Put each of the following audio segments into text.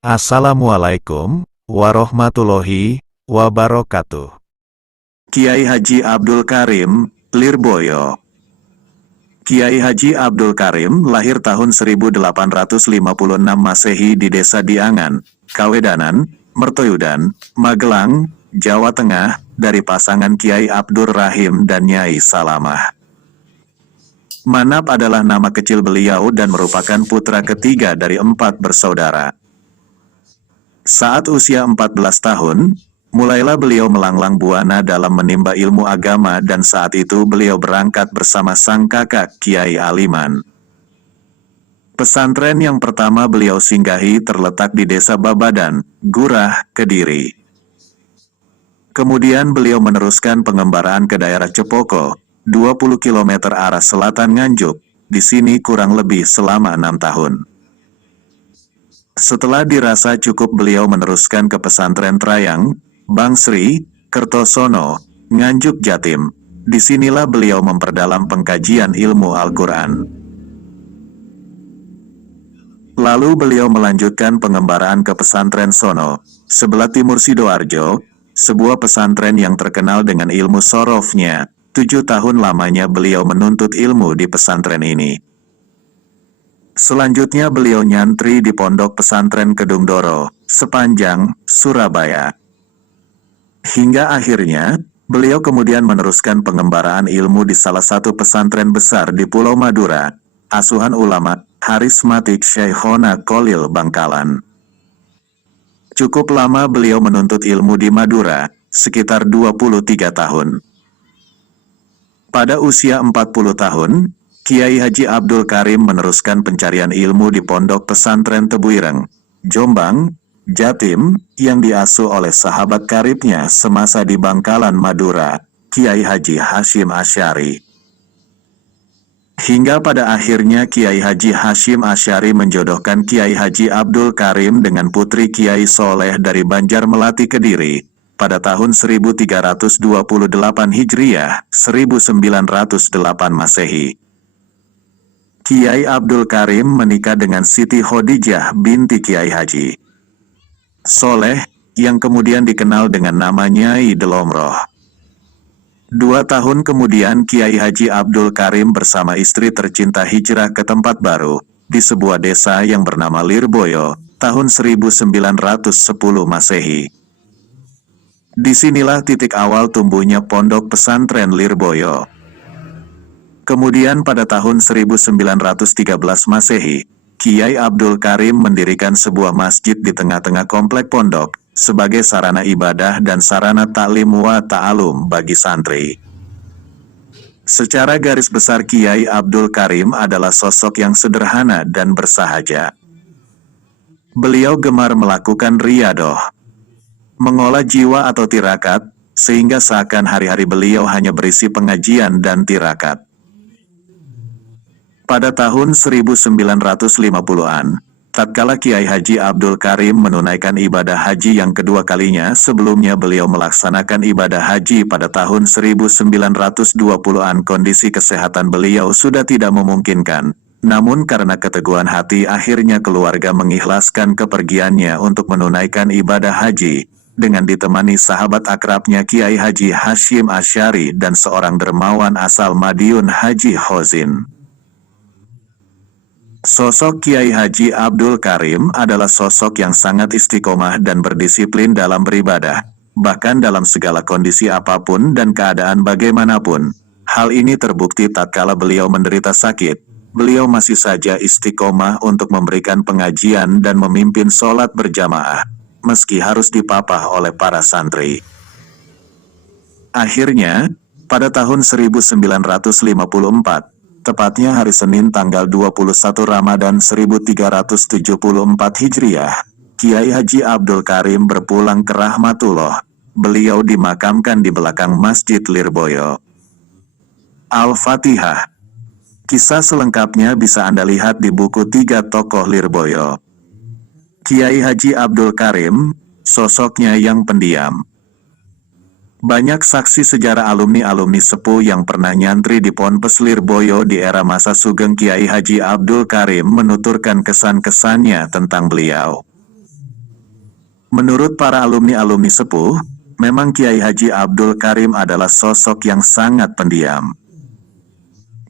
Assalamualaikum warahmatullahi wabarakatuh. Kiai Haji Abdul Karim, Lirboyo. Kiai Haji Abdul Karim lahir tahun 1856 Masehi di Desa Diangan, Kawedanan, Mertoyudan, Magelang, Jawa Tengah, dari pasangan Kiai Abdur Rahim dan Nyai Salamah. Manap adalah nama kecil beliau dan merupakan putra ketiga dari 4 bersaudara. Saat usia 14 tahun, mulailah beliau melanglang buana dalam menimba ilmu agama dan saat itu beliau berangkat bersama sang kakak Kiai Aliman. Pesantren yang pertama beliau singgahi terletak di Desa Babadan, Gurah, Kediri. Kemudian beliau meneruskan pengembaraan ke daerah Cepoko, 20 km arah selatan Nganjuk, di sini kurang lebih selama 6 tahun. Setelah dirasa cukup beliau meneruskan ke pesantren Trayang, Bangsri, Kertosono, Nganjuk Jatim. Disinilah beliau memperdalam pengkajian ilmu Al-Quran. Lalu beliau melanjutkan pengembaraan ke pesantren Sono, sebelah timur Sidoarjo, sebuah pesantren yang terkenal dengan ilmu sorofnya. 7 tahun lamanya beliau menuntut ilmu di pesantren ini. Selanjutnya beliau nyantri di Pondok Pesantren Kedungdoro, Sepanjang, Surabaya. Hingga akhirnya, beliau kemudian meneruskan pengembaraan ilmu di salah satu pesantren besar di Pulau Madura, asuhan ulama, Harismatik Syekhona Kholil Bangkalan. Cukup lama beliau menuntut ilmu di Madura, sekitar 23 tahun. Pada usia 40 tahun, Kiai Haji Abdul Karim meneruskan pencarian ilmu di Pondok Pesantren Tebuireng, Jombang, Jatim, yang diasuh oleh sahabat karibnya semasa di Bangkalan, Madura, Kiai Haji Hashim Asy'ari. Hingga pada akhirnya Kiai Haji Hashim Asy'ari menjodohkan Kiai Haji Abdul Karim dengan putri Kiai Soleh dari Banjarmelati Kediri, pada tahun 1328 Hijriah, 1908 Masehi. Kiai Abdul Karim menikah dengan Siti Khadijah binti Kiai Haji Soleh, yang kemudian dikenal dengan nama Nyai Delomroh. 2 tahun kemudian Kiai Haji Abdul Karim bersama istri tercinta hijrah ke tempat baru, di sebuah desa yang bernama Lirboyo, tahun 1910 Masehi. Disinilah titik awal tumbuhnya Pondok Pesantren Lirboyo. Kemudian pada tahun 1913 Masehi, Kiai Abdul Karim mendirikan sebuah masjid di tengah-tengah komplek pondok, sebagai sarana ibadah dan sarana ta'lim wa ta'alum bagi santri. Secara garis besar Kiai Abdul Karim adalah sosok yang sederhana dan bersahaja. Beliau gemar melakukan riyadoh, mengolah jiwa atau tirakat, sehingga seakan hari-hari beliau hanya berisi pengajian dan tirakat. Pada tahun 1950-an, tatkala Kiai Haji Abdul Karim menunaikan ibadah haji yang kedua kalinya, sebelumnya beliau melaksanakan ibadah haji pada tahun 1920-an, kondisi kesehatan beliau sudah tidak memungkinkan. Namun karena keteguhan hati akhirnya keluarga mengikhlaskan kepergiannya untuk menunaikan ibadah haji, dengan ditemani sahabat akrabnya Kiai Haji Hashim Asy'ari dan seorang dermawan asal Madiun Haji Khozin. Sosok Kiai Haji Abdul Karim adalah sosok yang sangat istiqomah dan berdisiplin dalam beribadah, bahkan dalam segala kondisi apapun dan keadaan bagaimanapun. Hal ini terbukti tatkala beliau menderita sakit, beliau masih saja istiqomah untuk memberikan pengajian dan memimpin sholat berjamaah, meski harus dipapah oleh para santri. Akhirnya, pada tahun 1954, tepatnya hari Senin tanggal 21 Ramadan 1374 Hijriah, Kiai Haji Abdul Karim berpulang ke Rahmatullah. Beliau dimakamkan di belakang Masjid Lirboyo. Al-Fatihah. Kisah selengkapnya bisa Anda lihat di buku 3 Tokoh Lirboyo. Kiai Haji Abdul Karim, sosoknya yang pendiam. Banyak saksi sejarah alumni-alumni sepuh yang pernah nyantri di Ponpes Lirboyo di era masa sugeng Kiai Haji Abdul Karim menuturkan kesan-kesannya tentang beliau. Menurut para alumni-alumni sepuh, memang Kiai Haji Abdul Karim adalah sosok yang sangat pendiam.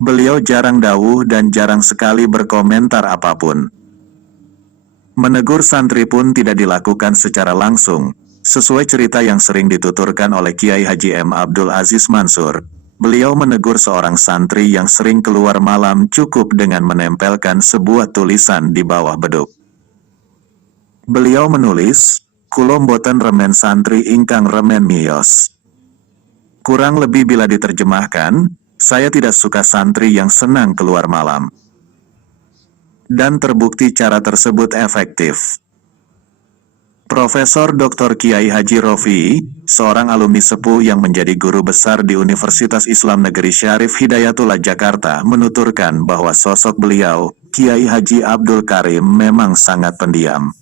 Beliau jarang dawuh dan jarang sekali berkomentar apapun. Menegur santri pun tidak dilakukan secara langsung, sesuai cerita yang sering dituturkan oleh Kiai Haji M. Abdul Aziz Mansur. Beliau menegur seorang santri yang sering keluar malam cukup dengan menempelkan sebuah tulisan di bawah beduk. Beliau menulis, "Kulo mboten remen santri ingkang remen miyos." Kurang lebih bila diterjemahkan, saya tidak suka santri yang senang keluar malam. Dan terbukti cara tersebut efektif. Profesor Dr. Kiai Haji Rofi, seorang alumni sepuh yang menjadi guru besar di Universitas Islam Negeri Syarif Hidayatullah Jakarta, menuturkan bahwa sosok beliau, Kiai Haji Abdul Karim, memang sangat pendiam.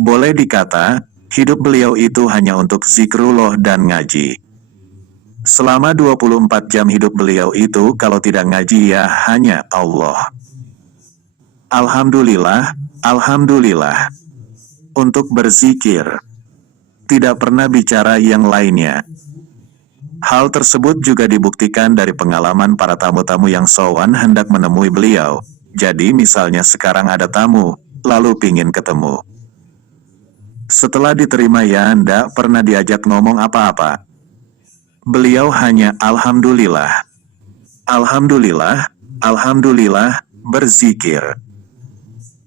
Boleh dikata, hidup beliau itu hanya untuk zikrullah dan ngaji. Selama 24 jam hidup beliau itu kalau tidak ngaji ya hanya Allah. Alhamdulillah, Alhamdulillah. Untuk berzikir. Tidak pernah bicara yang lainnya. Hal tersebut juga dibuktikan dari pengalaman para tamu-tamu yang sowan hendak menemui beliau. Jadi misalnya sekarang ada tamu, lalu pingin ketemu. Setelah diterima ya Anda pernah diajak ngomong apa-apa. Beliau hanya Alhamdulillah. Alhamdulillah, Alhamdulillah, berzikir.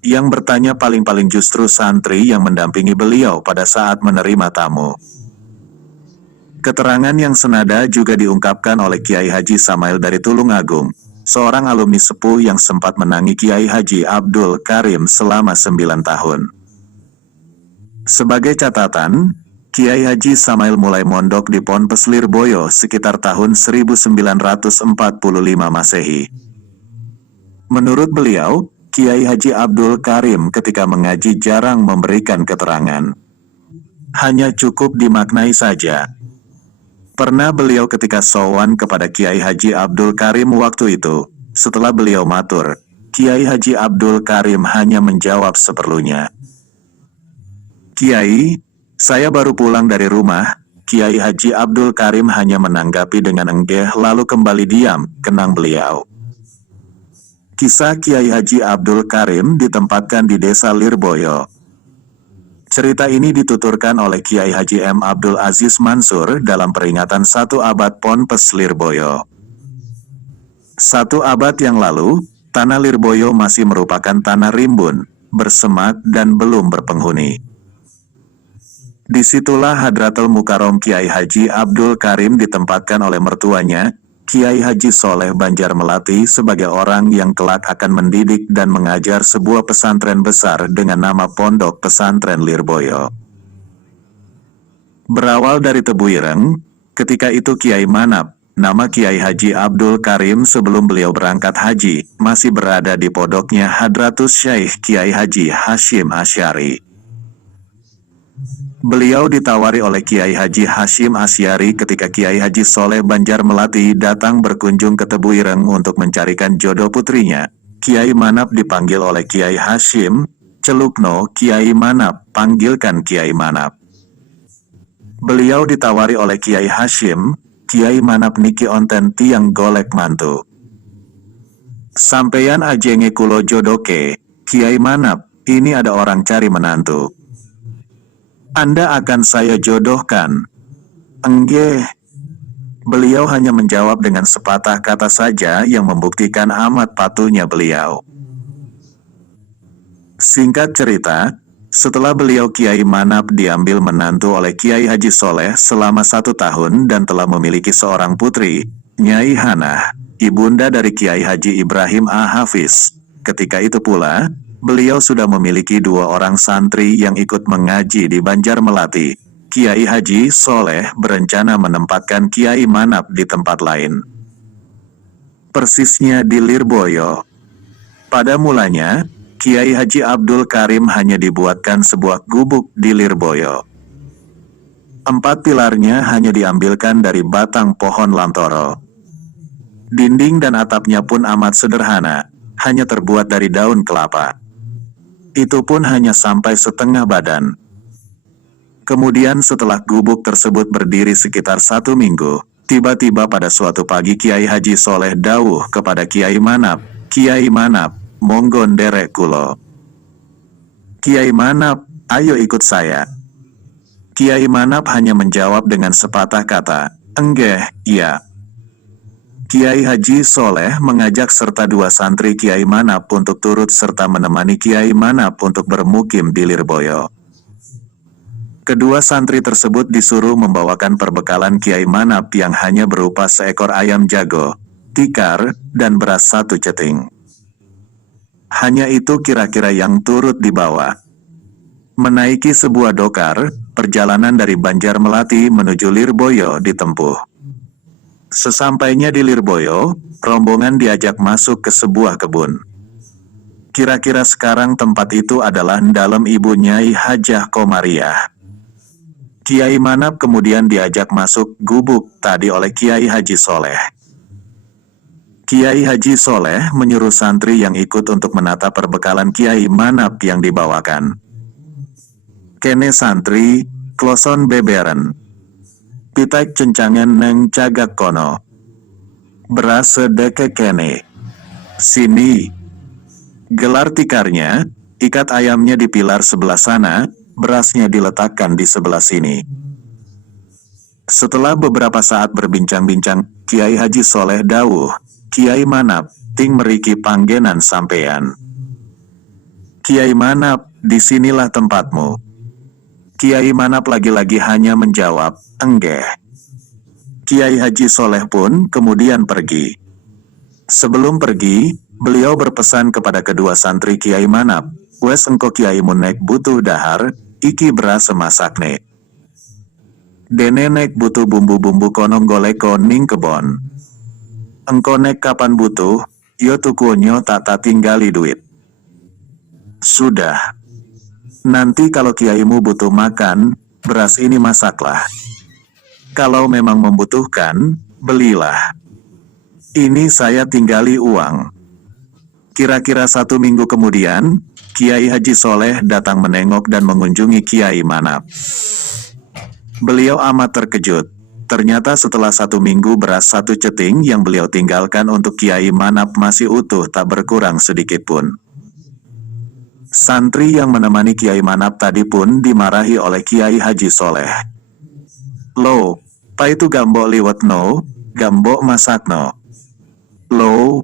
Yang bertanya paling-paling justru santri yang mendampingi beliau pada saat menerima tamu. Keterangan yang senada juga diungkapkan oleh Kiai Haji Samail dari Tulungagung, seorang alumni sepuh yang sempat menangi Kiai Haji Abdul Karim selama 9 tahun. Sebagai catatan, Kiai Haji Samail mulai mondok di Ponpes Lirboyo sekitar tahun 1945 Masehi. Menurut beliau, Kiai Haji Abdul Karim ketika mengaji jarang memberikan keterangan. Hanya cukup dimaknai saja. Pernah beliau ketika sowan kepada Kiai Haji Abdul Karim waktu itu, setelah beliau matur, Kiai Haji Abdul Karim hanya menjawab seperlunya. "Kiai, saya baru pulang dari rumah." Kiai Haji Abdul Karim hanya menanggapi dengan enggeh lalu kembali diam, kenang beliau. Kisah Kiai Haji Abdul Karim ditempatkan di Desa Lirboyo. Cerita ini dituturkan oleh Kiai Haji M. Abdul Aziz Mansur dalam peringatan 1 abad Ponpes Lirboyo. 1 abad yang lalu, tanah Lirboyo masih merupakan tanah rimbun, bersemak dan belum berpenghuni. Disitulah Hadratul Mukarrom Kiai Haji Abdul Karim ditempatkan oleh mertuanya, Kiai Haji Soleh Banjar Melati, sebagai orang yang kelak akan mendidik dan mengajar sebuah pesantren besar dengan nama Pondok Pesantren Lirboyo. Berawal dari Tebu Ireng, ketika itu Kiai Manap, nama Kiai Haji Abdul Karim sebelum beliau berangkat haji, masih berada di pondoknya Hadratus Syekh Kiai Haji Hashim Asy'ari. Beliau ditawari oleh Kiai Haji Hashim Asy'ari ketika Kiai Haji Soleh Banjar Melati datang berkunjung ke Tebu Ireng untuk mencarikan jodoh putrinya. Kiai Manap dipanggil oleh Kiai Hashim, "Celukno Kiai Manap, panggilkan Kiai Manap." Beliau ditawari oleh Kiai Hashim, "Kiai Manap niki onten tiang golek mantu. Sampeyan ajenge kulo jodoke, Kiai Manap, ini ada orang cari menantu. Anda akan saya jodohkan." "Enggeh." Beliau hanya menjawab dengan sepatah kata saja yang membuktikan amat patuhnya beliau. Singkat cerita, setelah beliau Kiai Manap diambil menantu oleh Kiai Haji Soleh selama 1 tahun dan telah memiliki seorang putri, Nyai Hanah, ibunda dari Kiai Haji Ibrahim A-Hafiz. Ketika itu pula, beliau sudah memiliki 2 orang santri yang ikut mengaji di Banjar Melati. Kiai Haji Soleh berencana menempatkan Kiai Manap di tempat lain, persisnya di Lirboyo. Pada mulanya, Kiai Haji Abdul Karim hanya dibuatkan sebuah gubuk di Lirboyo. 4 pilarnya hanya diambilkan dari batang pohon lantoro. Dinding dan atapnya pun amat sederhana, hanya terbuat dari daun kelapa. Itu pun hanya sampai setengah badan. Kemudian setelah gubuk tersebut berdiri sekitar 1 minggu, tiba-tiba pada suatu pagi Kiai Haji Soleh dawuh kepada Kiai Manap, "Kiai Manap, monggo nderek kulo." "Kiai Manap, ayo ikut saya." Kiai Manap hanya menjawab dengan sepatah kata, "Enggeh, iya." Kiai Haji Soleh mengajak serta 2 santri Kiai Manap untuk turut serta menemani Kiai Manap untuk bermukim di Lirboyo. Kedua santri tersebut disuruh membawakan perbekalan Kiai Manap yang hanya berupa seekor ayam jago, tikar, dan beras 1 ceting. Hanya itu kira-kira yang turut dibawa. Menaiki sebuah dokar, perjalanan dari Banjarmelati menuju Lirboyo ditempuh. Sesampainya di Lirboyo, rombongan diajak masuk ke sebuah kebun. Kira-kira sekarang tempat itu adalah Ndalem Ibu Nyai Hajah Komariah. Kiai Manap kemudian diajak masuk gubuk tadi oleh Kiai Haji Soleh. Kiai Haji Soleh menyuruh santri yang ikut untuk menata perbekalan Kiai Manap yang dibawakan. "Kene santri, kloson beberen. Pitek cencangan neng cagak kono. Beras sedeke kene. Sini." Gelar tikarnya, ikat ayamnya di pilar sebelah sana, berasnya diletakkan di sebelah sini. Setelah beberapa saat berbincang-bincang, Kiai Haji Soleh dawuh, "Kiai Manap, ting meriki panggenan sampean." "Kiai Manap, disinilah tempatmu." Kiai Manap lagi-lagi hanya menjawab, "Enggeh." Kiai Haji Soleh pun kemudian pergi. Sebelum pergi, beliau berpesan kepada kedua santri Kiai Manap, "Wes engko Kiai Munek butuh dahar, iki beras semasakne. Dene nek butuh bumbu-bumbu kono goleko ning kebon. Engko nek kapan butuh, yo tukunyo tak tinggali duit. Sudah. Nanti kalau kiaimu butuh makan, beras ini masaklah. Kalau memang membutuhkan, belilah. Ini saya tinggali uang." Kira-kira 1 minggu kemudian, Kiai Haji Soleh datang menengok dan mengunjungi Kiai Manap. Beliau amat terkejut. Ternyata setelah 1 minggu beras 1 ceting yang beliau tinggalkan untuk Kiai Manap masih utuh tak berkurang sedikit pun. Santri yang menemani Kiai Manap tadi pun dimarahi oleh Kiai Haji Soleh. "Lo, pa itu gambok liwet no, gambok masak no. Lo,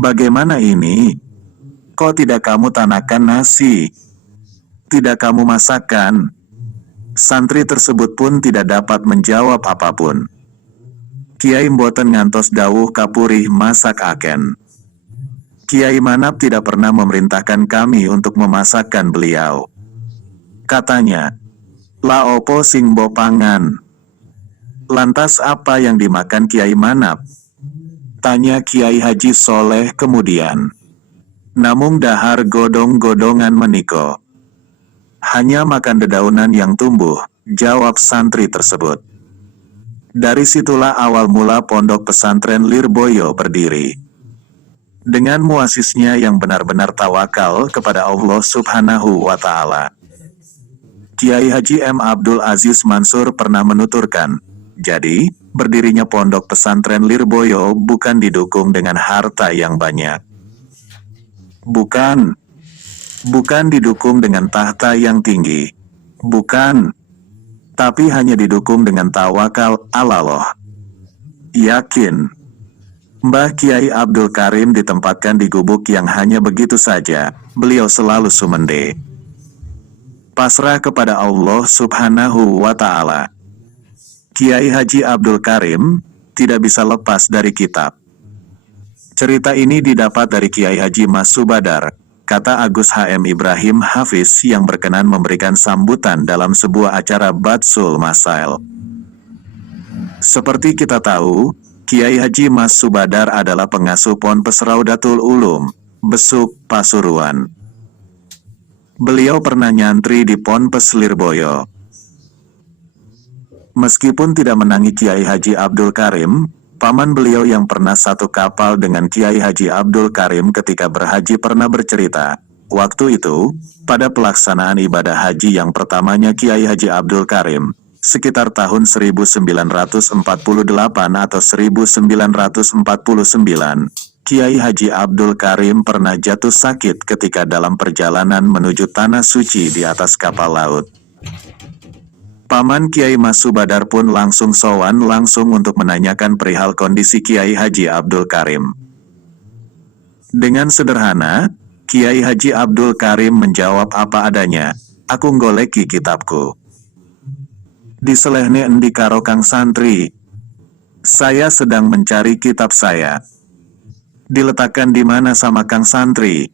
bagaimana ini? Kok tidak kamu tanakan nasi? Tidak kamu masakkan?" Santri tersebut pun tidak dapat menjawab apapun. Kiai mboten ngantos dawuh kapurih masak aken. Kiai Manap tidak pernah memerintahkan kami untuk memasakkan beliau. Katanya, "La opo sing mbok pangan?" "Lantas apa yang dimakan Kiai Manap?" tanya Kiai Haji Soleh kemudian. "Namung dahar godong-godongan meniko. Hanya makan dedaunan yang tumbuh," jawab santri tersebut. Dari situlah awal mula pondok pesantren Lirboyo berdiri. Dengan muasisnya yang benar-benar tawakal kepada Allah Subhanahu wa Ta'ala. Kiai Haji M. Abdul Aziz Mansur pernah menuturkan, jadi, berdirinya pondok pesantren Lirboyo bukan didukung dengan harta yang banyak. Bukan didukung dengan tahta yang tinggi. Bukan. Tapi hanya didukung dengan tawakal Allah. Yakin. Mbah Kiai Abdul Karim ditempatkan di gubuk yang hanya begitu saja, beliau selalu sumende. Pasrah kepada Allah Subhanahu wa Ta'ala. Kiai Haji Abdul Karim tidak bisa lepas dari kitab. Cerita ini didapat dari Kiai Haji Mas Subadar, kata Agus H.M. Ibrahim Hafiz yang berkenan memberikan sambutan dalam sebuah acara Batsul Masail. Seperti kita tahu, Kiai Haji Mas Subadar adalah pengasuh Ponpes Raudatul Ulum, Besuk, Pasuruan. Beliau pernah nyantri di Ponpes Lirboyo. Meskipun tidak menangi Kiai Haji Abdul Karim, paman beliau yang pernah satu kapal dengan Kiai Haji Abdul Karim ketika berhaji pernah bercerita, Waktu itu, pada pelaksanaan ibadah haji yang pertamanya Kiai Haji Abdul Karim, sekitar tahun 1948 atau 1949, Kiai Haji Abdul Karim pernah jatuh sakit ketika dalam perjalanan menuju Tanah Suci di atas kapal laut. Paman Kiai Mas Subadar pun langsung sowan langsung untuk menanyakan perihal kondisi Kiai Haji Abdul Karim. Dengan sederhana, Kiai Haji Abdul Karim menjawab apa adanya, "Aku nggoleki kitabku. Diselehne endi karo Kang Santri. Saya sedang mencari kitab saya. Diletakkan di mana sama Kang Santri?"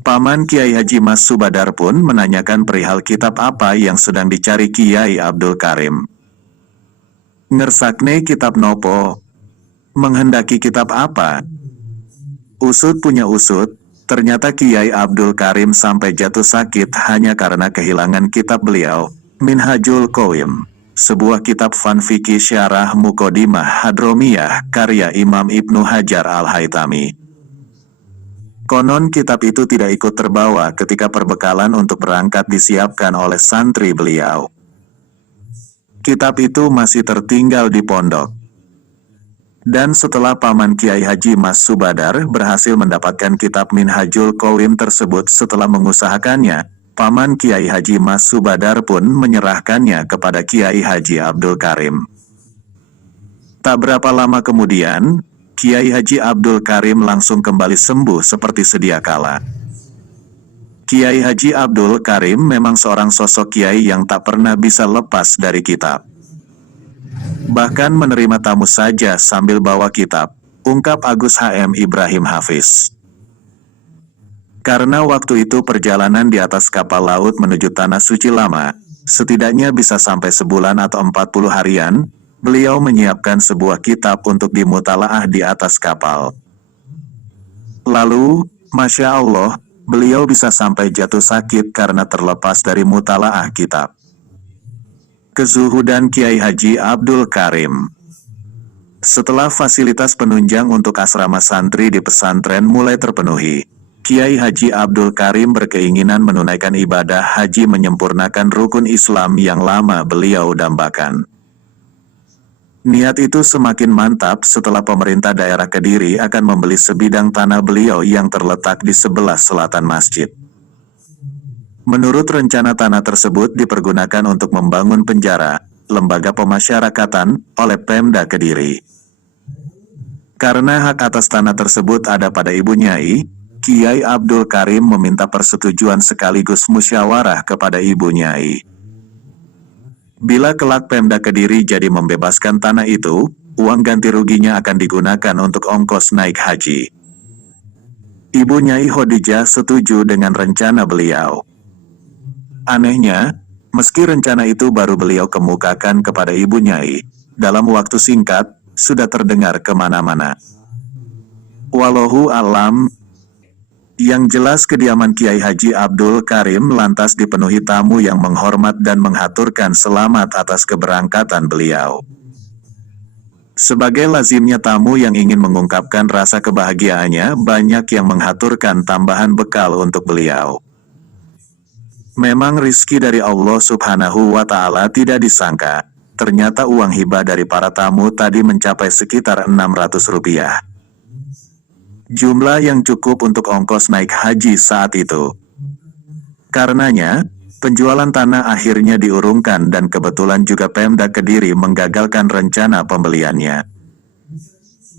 Paman Kiai Haji Mas Subadar pun menanyakan perihal kitab apa yang sedang dicari Kiai Abdul Karim. "Ngersakne kitab nopo? Menghendaki kitab apa?" Usut punya usut, ternyata Kiai Abdul Karim sampai jatuh sakit hanya karena kehilangan kitab beliau, Minhajul Qawim, sebuah kitab fanfiki syarah Muqaddimah Hadromiyah karya Imam Ibnu Hajar Al-Haytami. Konon kitab itu tidak ikut terbawa ketika perbekalan untuk berangkat disiapkan oleh santri beliau. Kitab itu masih tertinggal di pondok. Dan setelah Paman Kiai Haji Mas Subadar berhasil mendapatkan kitab Minhajul Qawim tersebut setelah mengusahakannya, Paman Kiai Haji Mas Subadar pun menyerahkannya kepada Kiai Haji Abdul Karim. Tak berapa lama kemudian, Kiai Haji Abdul Karim langsung kembali sembuh seperti sedia kala. Kiai Haji Abdul Karim memang seorang sosok kiai yang tak pernah bisa lepas dari kitab. Bahkan menerima tamu saja sambil bawa kitab, ungkap Agus HM Ibrahim Hafiz. Karena waktu itu perjalanan di atas kapal laut menuju Tanah Suci lama, setidaknya bisa sampai sebulan atau 40 harian, beliau menyiapkan sebuah kitab untuk dimutalaah di atas kapal. Lalu, Masya Allah, beliau bisa sampai jatuh sakit karena terlepas dari mutalaah kitab. Kezuhudan Kiai Haji Abdul Karim. Setelah fasilitas penunjang untuk asrama santri di pesantren mulai terpenuhi, Kiai Haji Abdul Karim berkeinginan menunaikan ibadah haji menyempurnakan rukun Islam yang lama beliau dambakan. Niat itu semakin mantap setelah pemerintah daerah Kediri akan membeli sebidang tanah beliau yang terletak di sebelah selatan masjid. Menurut rencana tanah tersebut dipergunakan untuk membangun penjara, lembaga pemasyarakatan, oleh Pemda Kediri. Karena hak atas tanah tersebut ada pada Ibu Nyai, Kiai Abdul Karim meminta persetujuan sekaligus musyawarah kepada Ibu Nyai. Bila kelak Pemda Kediri jadi membebaskan tanah itu, uang ganti ruginya akan digunakan untuk ongkos naik haji. Ibu Nyai Khadijah setuju dengan rencana beliau. Anehnya, meski rencana itu baru beliau kemukakan kepada Ibu Nyai, dalam waktu singkat, sudah terdengar kemana-mana. Wallahu a'lam. Yang jelas kediaman Kiai Haji Abdul Karim lantas dipenuhi tamu yang menghormat dan menghaturkan selamat atas keberangkatan beliau. Sebagai lazimnya tamu yang ingin mengungkapkan rasa kebahagiaannya, banyak yang menghaturkan tambahan bekal untuk beliau. Memang rizki dari Allah Subhanahu wa Ta'ala tidak disangka, ternyata uang hibah dari para tamu tadi mencapai sekitar Rp600. Jumlah yang cukup untuk ongkos naik haji saat itu. Karenanya, penjualan tanah akhirnya diurungkan dan kebetulan juga Pemda Kediri menggagalkan rencana pembeliannya.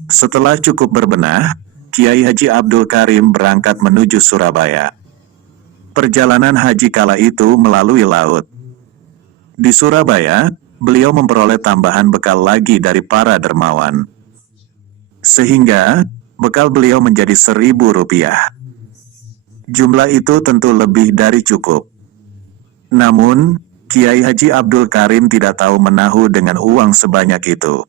Setelah cukup berbenah, Kiai Haji Abdul Karim berangkat menuju Surabaya. Perjalanan haji kala itu melalui laut. Di Surabaya, beliau memperoleh tambahan bekal lagi dari para dermawan. Sehingga, bekal beliau menjadi Rp1.000. Jumlah itu tentu lebih dari cukup. Namun, Kiai Haji Abdul Karim tidak tahu menahu dengan uang sebanyak itu.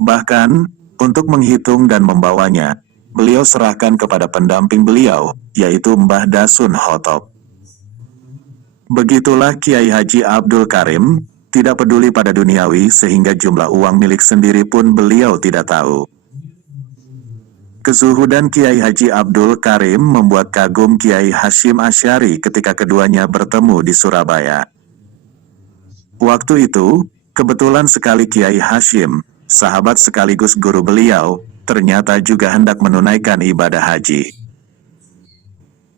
Bahkan, untuk menghitung dan membawanya, beliau serahkan kepada pendamping beliau, yaitu Mbah Dasun Khotob. Begitulah Kiai Haji Abdul Karim, tidak peduli pada duniawi sehingga jumlah uang milik sendiri pun beliau tidak tahu. Kezuhudan Kiai Haji Abdul Karim membuat kagum Kiai Hashim Asy'ari ketika keduanya bertemu di Surabaya. Waktu itu, kebetulan sekali Kiai Hashim, sahabat sekaligus guru beliau, ternyata juga hendak menunaikan ibadah haji.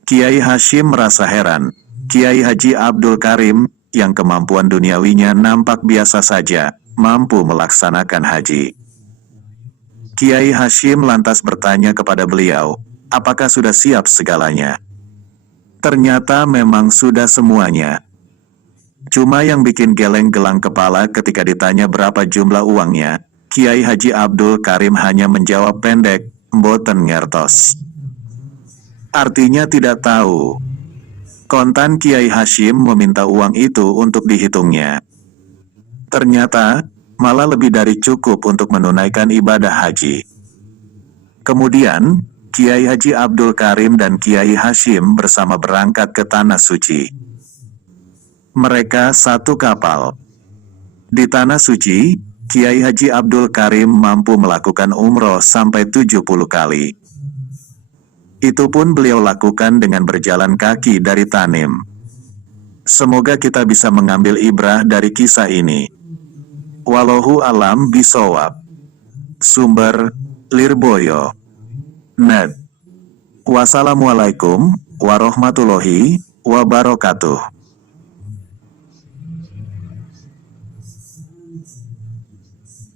Kiai Hashim merasa heran, Kiai Haji Abdul Karim, yang kemampuan duniawinya nampak biasa saja, mampu melaksanakan haji. Kiai Hashim lantas bertanya kepada beliau, apakah sudah siap segalanya? Ternyata memang sudah semuanya. Cuma yang bikin geleng-gelang kepala ketika ditanya berapa jumlah uangnya, Kiai Haji Abdul Karim hanya menjawab pendek, "Mboten ngertos." Artinya tidak tahu. Kontan Kiai Hashim meminta uang itu untuk dihitungnya. Ternyata, malah lebih dari cukup untuk menunaikan ibadah haji. Kemudian, Kiai Haji Abdul Karim dan Kiai Hashim bersama berangkat ke Tanah Suci. Mereka satu kapal. Di Tanah Suci, Kiai Haji Abdul Karim mampu melakukan umroh sampai 70 kali. Itu pun beliau lakukan dengan berjalan kaki dari Tanim. Semoga kita bisa mengambil ibrah dari kisah ini. Wallahu alam bisawab. Sumber, Lirboyo. Net. Wassalamualaikum warahmatullahi wabarakatuh.